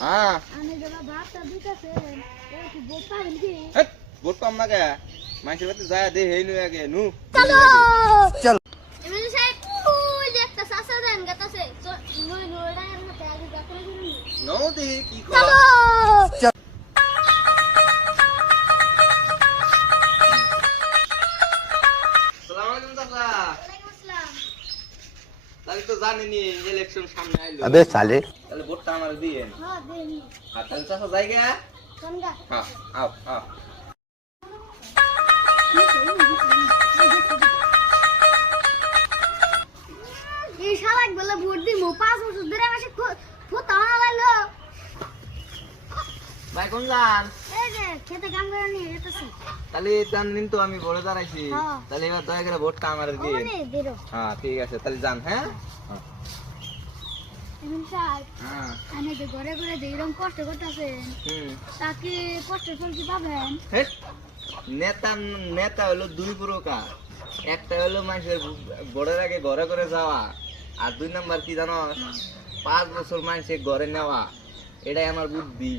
হ্যাঁ আমি যেবা ভাতটা দিতেছে এই কি ভোট পাবেন কি ভোট পাম না কে মানুষের বাড়িতে যায় দে হেই নু আগে নু চল এমনি সাহেব ওই যে একটা সাসা দেন গাতাছে নই নইডা এর মধ্যে আগে যাত্রা দিন নো দে কি কর চল আসসালামু আলাইকুম চাচা ওয়ালাইকুম আসসালাম তাহলে তো জানেনি ইলেকশন সামনে আইলো अबे साले তাহলে ভোটটা আমার দিয়েন হ্যাঁ দেনি আর তাহলে চাচা জায়গা কোনগা হ্যাঁ আও আও এই শালাক বলে ভোট দিমু 5 বছর ধরে আমাকে ফোতা না লাগলো ভাই কোন যান এই যে খেতে কাম করে নিয়ে যেতেছি তাহলে জান নিন তো আমি বলে দাঁড়াইছি হ্যাঁ। তাহলে এবার দয়া করে ভোটটা আমার দিয়েন ওখানে দিরো হ্যাঁ ঠিক আছে তাহলে যান হ্যাঁ এমন সাহেব হ্যাঁ আমি যে ঘরে ঘরে যে এরকম কষ্ট করতেছেন তাকে কষ্টের ফল কি পাবেন হেট, নেতা নেতা হলো দুই প্রকার একটা হলো মানুষের বড়ের আগে ঘরে ঘরে যাওয়া আর 2 নাম্বার কি জানো 5 বছর মানুষের ঘরে নেওয়া এটাই আমার বুদ্ধি